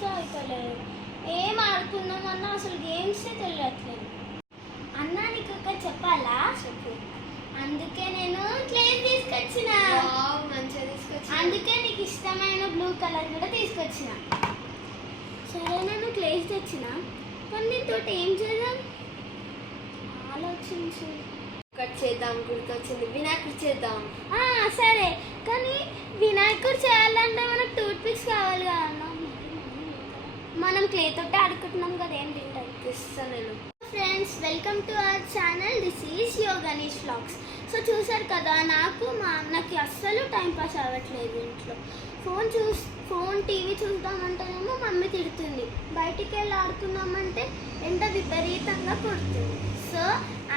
Focus అవుతలేదు. ఏం ఆడుకుందామన్నా అసలు గేమ్సే తెలియట్లేదు. అన్నా నీకు ఒక చెప్పాలా? చెప్పు. అందుకే నేను క్లేమ్ తీసుకొచ్చిన. మంచిగా తీసుకొచ్చిన. అందుకే నీకు ఇష్టమైన బ్లూ కలర్ కూడా తీసుకొచ్చిన. సరే నేను క్లేస్ తెచ్చిన, కానీ దీంతో ఏం చేద్దాం ఆలోచించు. కట్ చేద్దాం, గుర్తొచ్చింది, వినాయకుడు చేద్దాం. సరే, కానీ వినాయకుడు చేయాలంటే మనకు టూత్ పిక్స్ కావాలి కదా అన్న. మనం క్లే తోటి ఆడుకుంటున్నాం కదా, ఏం తింటాం ఇస్తాను నేను. Friends, welcome to our channel. This is your Ganesh vlogs. So చూసారు కదా, నాకు మా అన్నకి అస్సలు టైం పాస్ అవ్వట్లేదు. ఇంట్లో ఫోన్ టీవీ చూద్దామంటేనేమో మమ్మీ తిడుతుంది, బయటికి వెళ్ళి ఆడుకున్నామంటే ఎండ విపరీతంగా కొడుతుంది. సో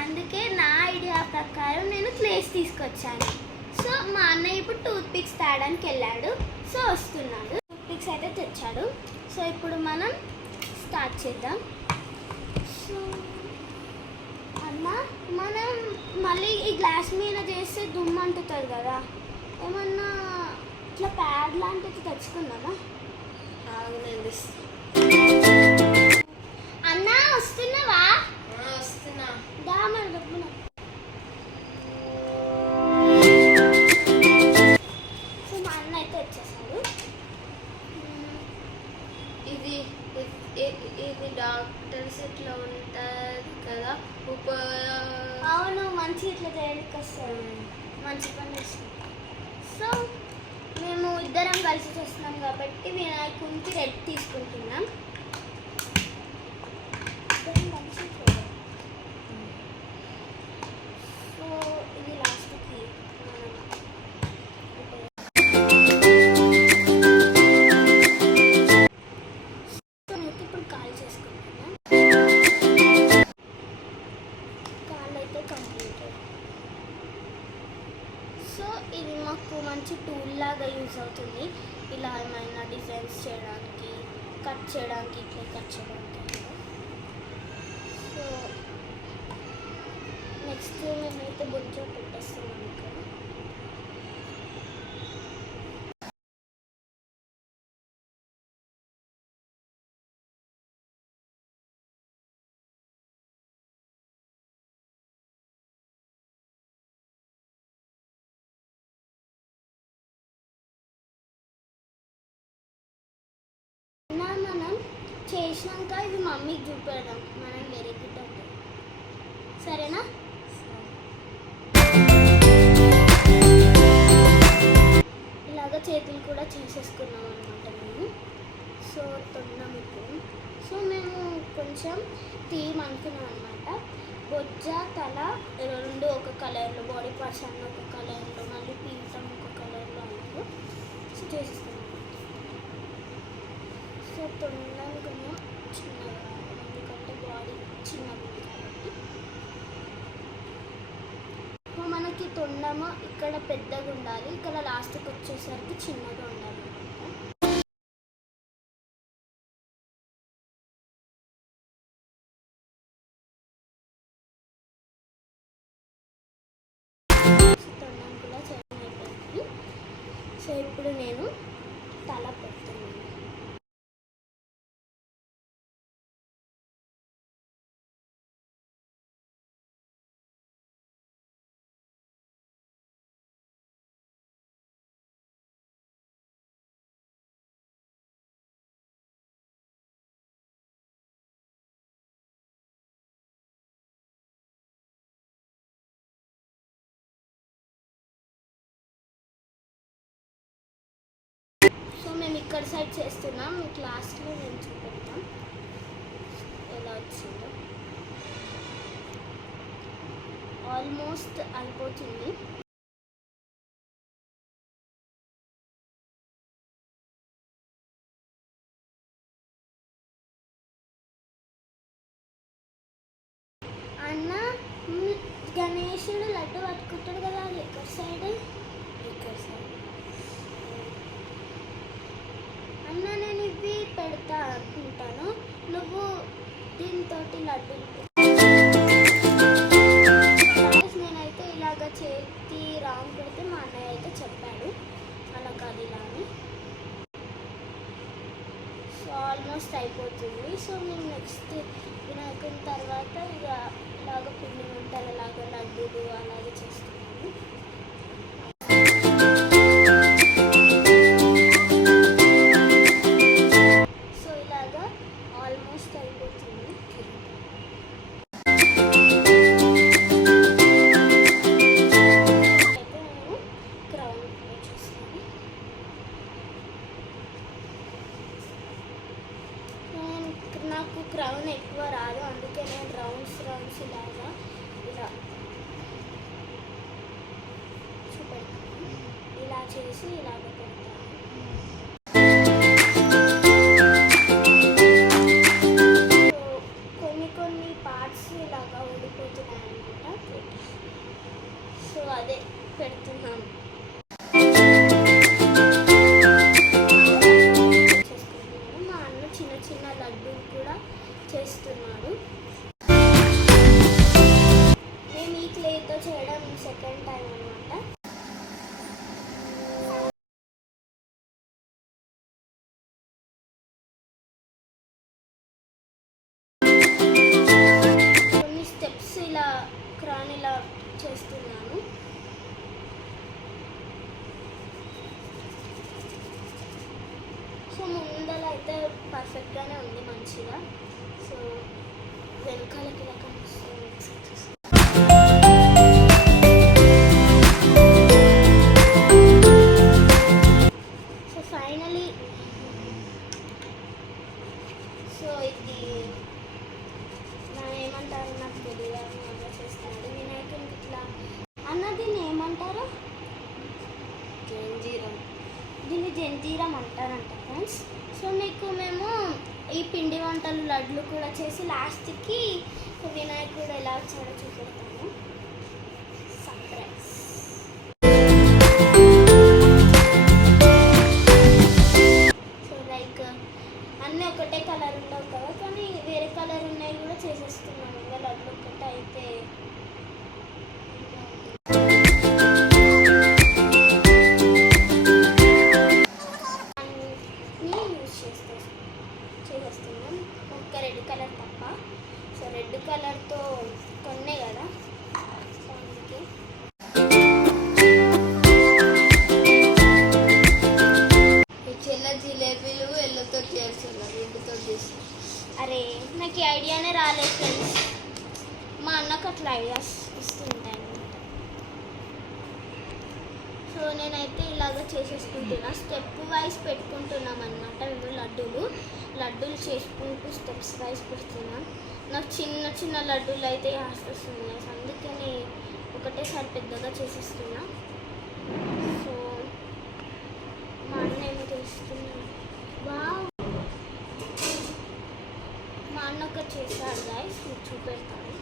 అందుకే నా ఐడియా ప్రకారం నేను క్లేస్ తీసుకొచ్చాను. సో మా అన్నయ్య ఇప్పుడు టూత్ పిక్స్ తేడానికి వెళ్ళాడు. సో వస్తున్నాడు, టూత్ పిక్స్ అయితే తెచ్చాడు. సో ఇప్పుడు మనం స్టార్ట్ చేద్దాం. సో అన్న, మనం మళ్ళీ ఈ గ్లాస్ మీద చేస్తే దుమ్ము అంటుతుంది కదా, ఏమన్నా ఇట్లా ప్యాడ్ లాంటిది తెచ్చుకున్నామా? అవునండి. అన్నా వస్తున్నావా? వస్తున్నా. దా మరి డబ్బున. సో మా అన్న అయితే వచ్చేసాడు. ఇది ఇది డాక్టర్స్ ఇట్లా ఉంటుంది కదా, అవును, మంచి ఇట్లా చేయడానికి వస్తాడు. మంచి పని చేస్తాం. సో మేము ఇద్దరం కలిసి చేస్తున్నాం కాబట్టి వినాయకునికి రెడ్ తీసుకుంటున్నాం. సో ఇది లాస్ట్కి ఇప్పుడు కాల్ చేసుకుంటున్నాం. కాల్ అయితే కంప్లీట్. సో ఇది మాకు మంచి టూల్ లాగా యూజ్ అవుతుంది. ఇలా ఏమైనా డిజైన్స్ చేయడానికి, కట్ చేయడానికి, ఇట్లా కట్ చేయడానికి. సో నెక్స్ట్ మేమైతే బొజ్జ పెట్టేస్తున్నాం ఇక్కడ. మనం చేసినాక ఇది మమ్మీకి చూపెడదాం, మనం వెరీ గుడ్ అంటే. సరేనా? ఇలాగ చేతులు కూడా చేసేసుకున్నాం అనమాట మేము. సో తొండం ఇప్పుడు. సో మేము కొంచెం థీమ్ అనుకున్నాం అనమాట. బొజ్జ, తల రెండు ఒక కలర్లో, బాడీ పార్ట్స్ అన్న ఒక కలర్లో, మళ్ళీ పీఠం ఒక కలర్లో అన్నారు. సో చేసేసుకున్నాం. సో తొండానికి చిన్నగా, ఎందుకంటే బాడీ చిన్నగా ఉంది కాబట్టి. మనకి తొండమ ఇక్కడ పెద్దగా ఉండాలి, ఇక్కడ లాస్ట్కి వచ్చేసరికి చిన్నగా ఉండాలి అనమాట. తొండం కూడా చేయడం అయిపోయింది. సో ఇప్పుడు నేను తల పెడుతున్నాను. మేము ఇక్కడ సైడ్ చేస్తున్నాం, మీ క్లాస్లో నేను చూపెడతాం ఎలా వచ్చిందో. ఆల్మోస్ట్ అయిపోతుంది. అన్న, గణేశుడు లడ్డు పట్టుకుంటాడు కదా, అది ఎక్కడ సైడ్? ఇక్కడ సైడ్. అన్న, నేను ఇవి పెడతా అనుకుంటాను, నువ్వు దీంతో లడ్డు. నేనైతే ఇలాగ చేతి రాంగ్ పెడితే మా అన్నయ్య అయితే చెప్పాడు అలా కాదు ఇలా అని. సో ఆల్మోస్ట్ అయిపోతుంది. సో మేము నెక్స్ట్ వినాయకుని తర్వాత ఇక ఇలాగ పిండి వంటలు అలాగా లడ్డూలు అలాగే చేస్తున్నాము. సో ఇలాగా ఆల్మోస్ట్ అయిపోతుంది. అయితే నేను క్రౌన్ వచ్చేస్తాను. నాకు క్రౌన్ ఎక్కువ రాదు, అందుకే నేను రౌండ్స్ ఇలాగా ఇలా చూపెడతాను. ఇలా చేసి ఇలాగ పెడతాను. సో కొన్ని పార్ట్స్ ఇలాగా ఊడిపోతున్నాయి అనమాట. సో అదే పెడుతున్నాను. మా అన్న చిన్న చిన్న లడ్డూలు కూడా చేస్తున్నాడు. మేము ఈ క్లేతో చేయడం సెకండ్ టైం అనమాట. కొన్ని స్టెప్స్ ఇలా క్రాన్ ఇలా చేస్తున్నాను. సో ముందర అయితే పర్ఫెక్ట్గానే ఉంది మంచిగా. సో వెనకాలకి ఇలా కనిపిస్తుంది. సో ఫైనలీ సో ఇది ఏమంటారు నాకు తెలియదు, అలా చేస్తాడు వినాయకునికి ఇట్లా. అన్నది ఏమంటారు? జంజీరం. దీన్ని జంజీరం అంటారంట ఫ్రెండ్స్. సో మీకు మేము ఈ పిండి వంటలు లడ్లు కూడా చేసి లాస్ట్కి వినాయకుడు ఎలా వచ్చాడో చూపెడతాము. సర్ప్రైజ్. సో లైక్ అన్నీ ఒకటే కలర్ ఉండవు కదా, కానీ వేరే కలర్ ఉన్నాయి కూడా చేసేస్తున్నాము. ఇంకా లడ్లు ఒకటే అయితే చేసేస్తున్నాం. ఒక్క రెడ్ కలర్ తప్ప. సో రెడ్ కలర్తో కొన్నే కదా, సో అందుకే చిన్న జిలేబీలు ఎల్లతో చేస్తున్నారు, రెడ్తో చేసి. అరే నాకు ఈ ఐడియానే రాలేదు ఫ్రెండ్స్. మా అన్నకు అట్లా ఐడియాస్ ఇస్తుంటాయి అనమాట. సో నేనైతే ఇలాగ చేసేసుకుంటున్నా. స్టెప్ వైజ్ పెట్టుకుంటున్నాం అనమాట. మేము లడ్డూలు చేసుకుంటూ స్టెప్స్ వైజ్ పెడుతున్నాం. నాకు చిన్న చిన్న లడ్డూలు అయితే వస్తున్నాయి, అందుకని ఒకటేసారి పెద్దగా చేసేస్తున్నా. సో మా అన్న ఏమో చేస్తున్నాను. వావ్, మా అన్న ఒక చేశాడు గైస్, మీకు చూపెడతాను.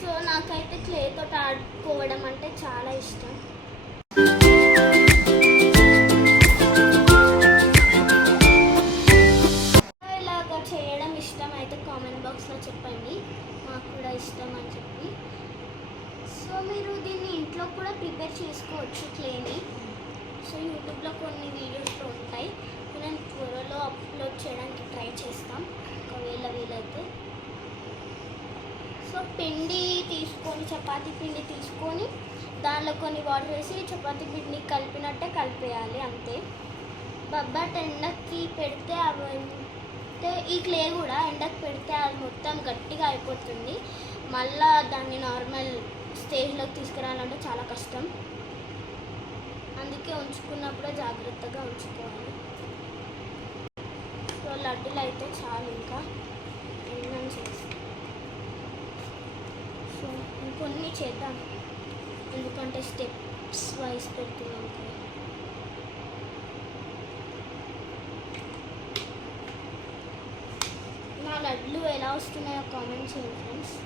సో నాకైతే క్లేతో ఆడుకోవడం అంటే చాలా ఇష్టం. ఇలాగా చేయడం ఇష్టం అయితే కామెంట్ బాక్స్లో చెప్పండి, మాకు కూడా ఇష్టం అని చెప్పి. సో మీరు దీన్ని ఇంట్లో కూడా ప్రిపేర్ చేసుకోవచ్చు క్లేని. సో యూట్యూబ్లో కొన్ని వీడియోస్లో ఉంటాయి, నేను త్వరలో అప్లోడ్ చేయడానికి ట్రై చేస్తాం ఒకవేళ వీలైతే. సో పిండి తీసుకొని, చపాతీ పిండి తీసుకొని దానిలో కొన్ని వాటర్ వేసి చపాతీ పిండి కలిపినట్టే కలిపేయాలి అంతే. బట్ ఎండకి పెడితే అవి ఈ క్లే కూడా ఎండకి పెడితే అది మొత్తం గట్టిగా అయిపోతుంది. మళ్ళీ దాన్ని నార్మల్ స్టేజ్లోకి తీసుకురావాలంటే చాలా కష్టం. అందుకే ఉంచుకున్నప్పుడే జాగ్రత్తగా ఉంచుకోవాలి. సో లడ్డూలు అయితే చాలు, ఇంకా ఎన్నం చేసి. సో ఇంకొన్ని చేద్దాం, ఎందుకంటే స్టెప్స్ వైజ్ పెడుతున్నాం కదా. నా లడ్లు ఎలా వస్తున్నాయో కామెంట్ చేయండి ఫ్రెండ్స్.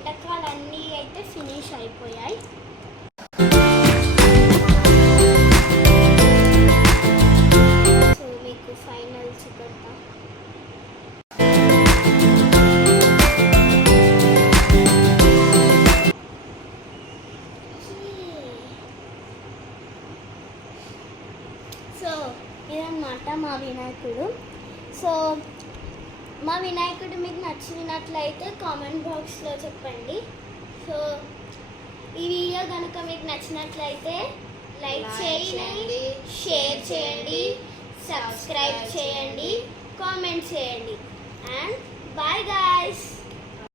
వంటకాలన్నీ అయితే ఫినిష్ అయిపోయాయి. సో మీకు ఫైనల్ చూపెడతా. సో ఇదన్నమాట మా వినాయకుడు. సో మా వినాయకుడు మీకు నచ్చినట్లయితే కామెంట్ బాక్స్లో చెప్పండి. సో ఈ వీడియో కనుక మీకు నచ్చినట్లయితే లైక్ చేయండి, షేర్ చేయండి, సబ్స్క్రైబ్ చేయండి, కామెంట్ చేయండి. And bye guys.